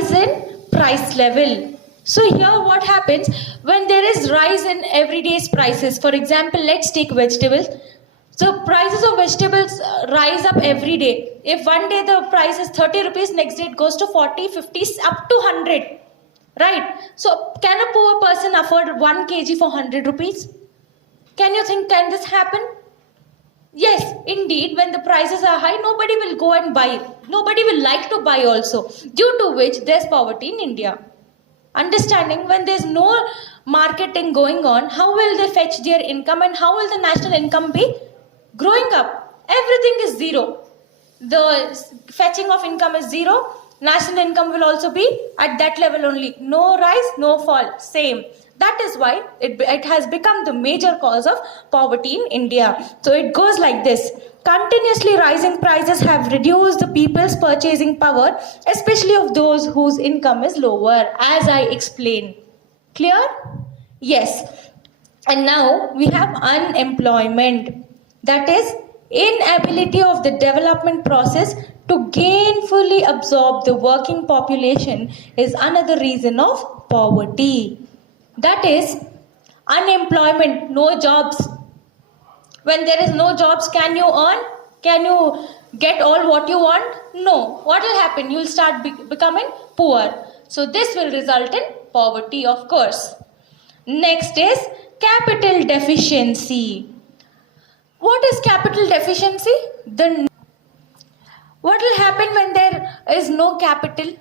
rise in price level. So here what happens when there is rise in everyday's prices? For example, let's take vegetables. So prices of vegetables rise up every day. If one day the price is 30 rupees, next day it goes to 40, 50, up to 100. Right? So can a poor person afford 1 kg for 100 rupees? Can you think, can this happen? Yes, indeed, when the prices are high, nobody will go and buy. Nobody will like to buy also, due to which there's poverty in India. Understanding when there's no marketing going on, how will they fetch their income and how will the national income be growing up? Everything is zero. The fetching of income is zero. National income will also be at that level only. No rise, no fall. Same. That is why it has become the major cause of poverty in India. So it goes like this. Continuously rising prices have reduced the people's purchasing power, especially of those whose income is lower, as I explained. Clear? Yes. And now we have unemployment. That is inability of the development process to gainfully absorb the working population is another reason of poverty. That is unemployment, no jobs. When there is no jobs, can you earn? Can you get all what you want? No. What will happen? You will start becoming poor. So this will result in poverty, of course. Next is capital deficiency. What is capital deficiency? What will happen when there is no capital?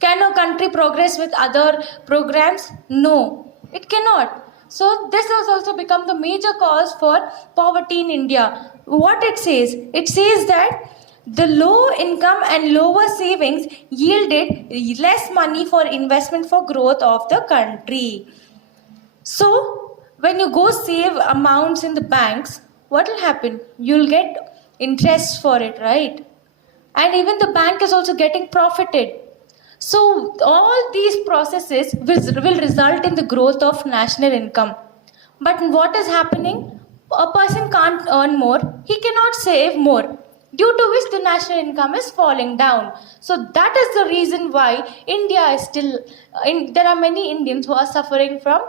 Can a country progress with other programs? No, it cannot. So this has also become the major cause for poverty in India. What it says? It says that the low income and lower savings yielded less money for investment for growth of the country. So when you go save amounts in the banks, what will happen? You'll get interest for it, right? And even the bank is also getting profited. So all these processes will result in the growth of national income. But what is happening? A person can't earn more, he cannot save more, due to which the national income is falling down. So that is the reason why India is still, there are many Indians who are suffering from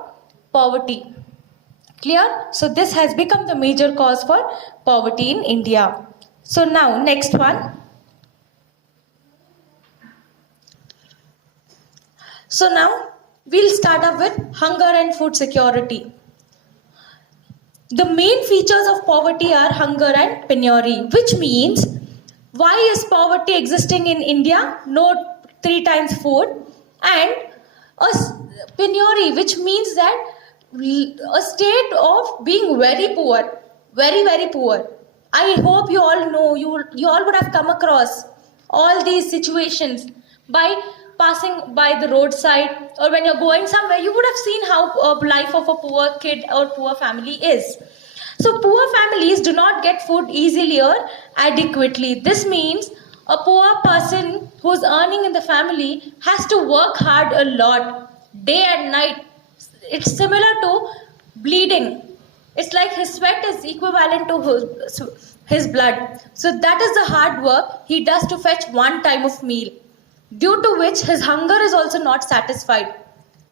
poverty. Clear? So this has become the major cause for poverty in India. So now next one. So now we'll start up with hunger and food security. The main features of poverty are hunger and penury, which means why is poverty existing in India? No 3 times food, and a penury, which means that a state of being very poor, very poor. I hope you all know, you all would have come across all these situations by passing by the roadside, or when you're going somewhere, you would have seen how life of a poor kid or poor family is. So poor families do not get food easily or adequately. This means a poor person who's earning in the family has to work hard a lot, day and night. It's similar to bleeding. It's like his sweat is equivalent to his blood. So that is the hard work he does to fetch one time of meal, due to which his hunger is also not satisfied.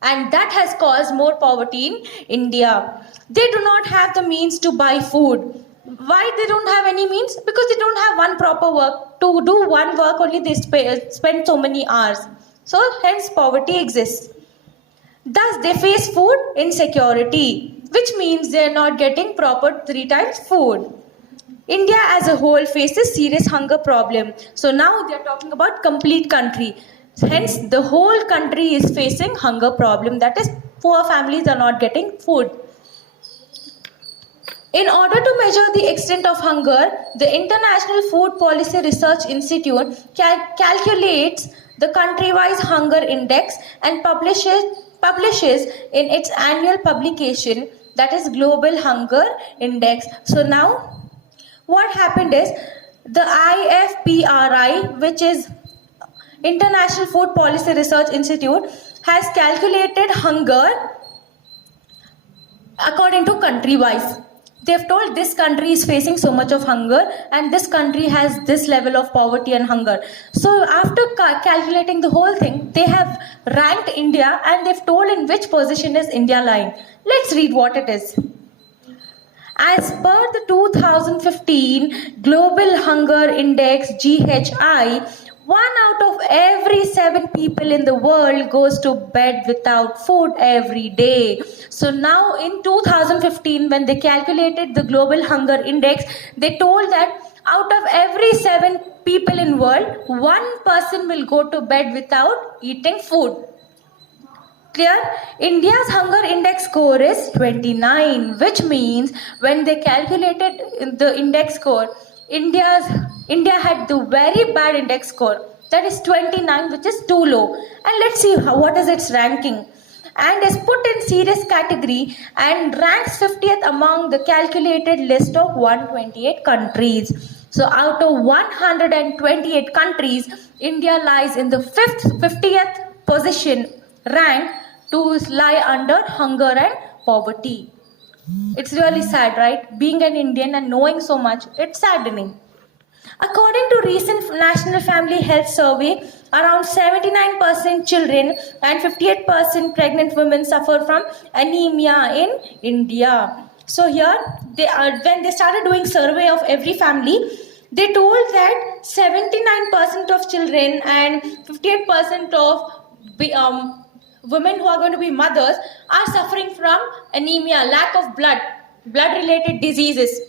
And that has caused more poverty in India. They do not have the means to buy food. Why they don't have any means? Because they don't have one proper work. To do one work only they spend so many hours. So hence poverty exists. Thus they face food insecurity, which means they are not getting proper 3 times food. India as a whole faces serious hunger problem. So now they are talking about complete country. Hence the whole country is facing hunger problem. That is, poor families are not getting food. In order to measure the extent of hunger, the International Food Policy Research Institute calculates the country-wise hunger index and publishes in its annual publication, that is Global Hunger Index. So now what happened is the IFPRI, which is International Food Policy Research Institute, has calculated hunger according to country-wise. they've told this country is facing so much of hunger and this country has this level of poverty and hunger. So after calculating the whole thing, they have ranked India and they've told in which position is India lying. Let's read what it is. As per the 2015 Global Hunger Index GHI, 1 out of every 7 people in the world goes to bed without food every day. So now in 2015, when they calculated the Global Hunger Index, they told that out of every 7 people in world, 1 person will go to bed without eating food. Clear? India's hunger index score is 29, which means when they calculated the index score, India had the very bad index score, that is 29, which is too low. And let's see what is its ranking. And is put in serious category and ranks 50th among the calculated list of 128 countries. So out of 128 countries, India lies in the 50th position rank to lie under hunger and poverty. It's really sad, right? Being an Indian and knowing so much, it's saddening. According to recent National Family Health Survey, around 79% children and 58% pregnant women suffer from anemia in India. So here, when they started doing survey of every family, they told that 79% of children and 58% of women who are going to be mothers are suffering from anemia, lack of blood-related diseases.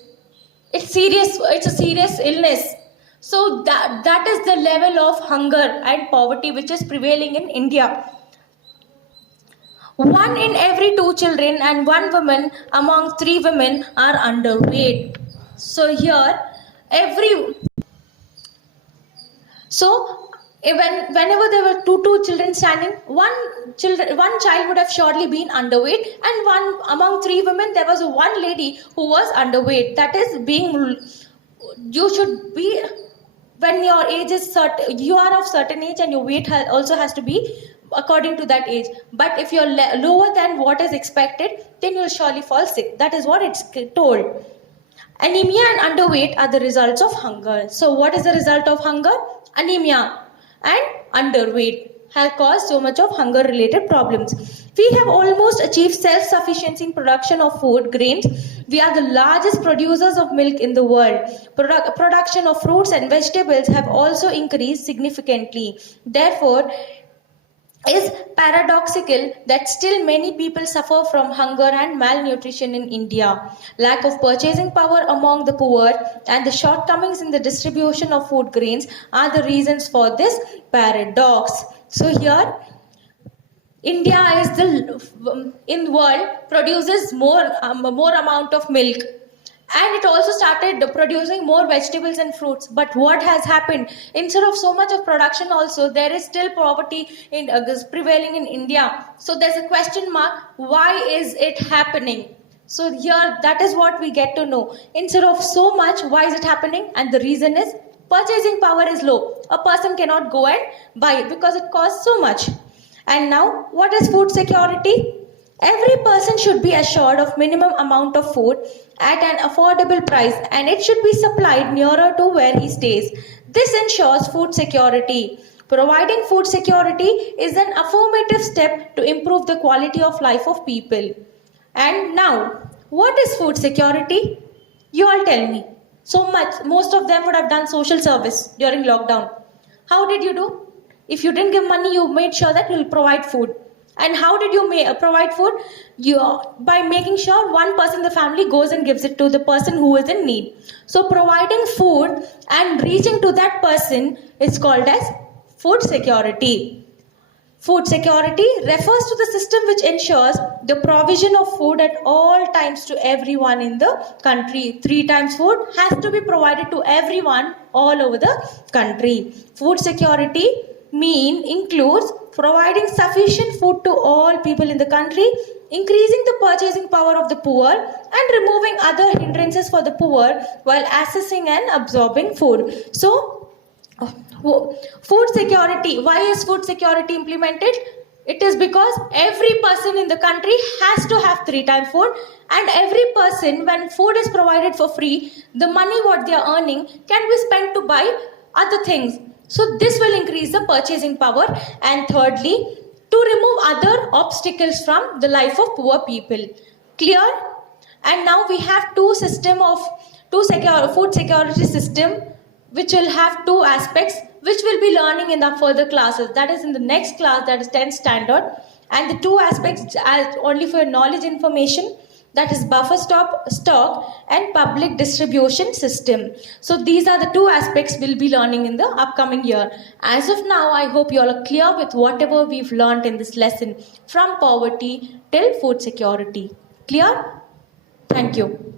It's serious. It's a serious illness. So that is the level of hunger and poverty which is prevailing in India. 1 in every 2 children and 1 woman among 3 women are underweight. So here, whenever there were two children standing, one child would have surely been underweight, and among 3 women there was 1 lady who was underweight. That is you should be, when your age is certain, you are of certain age and your weight also has to be according to that age. But if you're lower than what is expected, then you'll surely fall sick. That is what it's told. Anemia and underweight are the results of hunger. So what is the result of hunger? Anemia and underweight have caused so much of hunger related problems. We have almost achieved self-sufficiency in production of food grains. We are the largest producers of milk in the world. Production of fruits and vegetables have also increased significantly. Therefore, is paradoxical that still many people suffer from hunger and malnutrition in India. Lack of purchasing power among the poor and the shortcomings in the distribution of food grains are the reasons for this paradox. So here, India is in the world produces more amount of milk. And it also started producing more vegetables and fruits. But what has happened? Instead of so much of production also, there is still poverty prevailing in India. So there's a question mark. Why is it happening? So here, that is what we get to know. Instead of so much, why is it happening? And the reason is purchasing power is low. A person cannot go and buy it because it costs so much. And now, what is food security? Every person should be assured of minimum amount of food at an affordable price, and it should be supplied nearer to where he stays. This ensures food security. Providing food security is an affirmative step to improve the quality of life of people. And now, what is food security? You all tell me. So much, most of them would have done social service during lockdown. How did you do? If you didn't give money, you made sure that you will provide food. And how did you provide food? By making sure one person in the family goes and gives it to the person who is in need. So providing food and reaching to that person is called as food security. Food security refers to the system which ensures the provision of food at all times to everyone in the country. 3 times food has to be provided to everyone all over the country. Food security includes providing sufficient food to all people in the country, increasing the purchasing power of the poor, and removing other hindrances for the poor while accessing and absorbing food. So, food security. Why is food security implemented? It is because every person in the country has to have 3 time food, and every person, when food is provided for free, the money what they are earning can be spent to buy other things. So this will increase the purchasing power. And thirdly, to remove other obstacles from the life of poor people. Clear? And now we have food security system, which will have 2 aspects, which we'll be learning in the further classes. That is in the next class, that is 10th standard. And the 2 aspects, as only for your knowledge information, that is buffer stock and public distribution system. So these are the 2 aspects we'll be learning in the upcoming year. As of now, I hope you all are clear with whatever we've learned in this lesson, from poverty till food security. Clear? Thank you.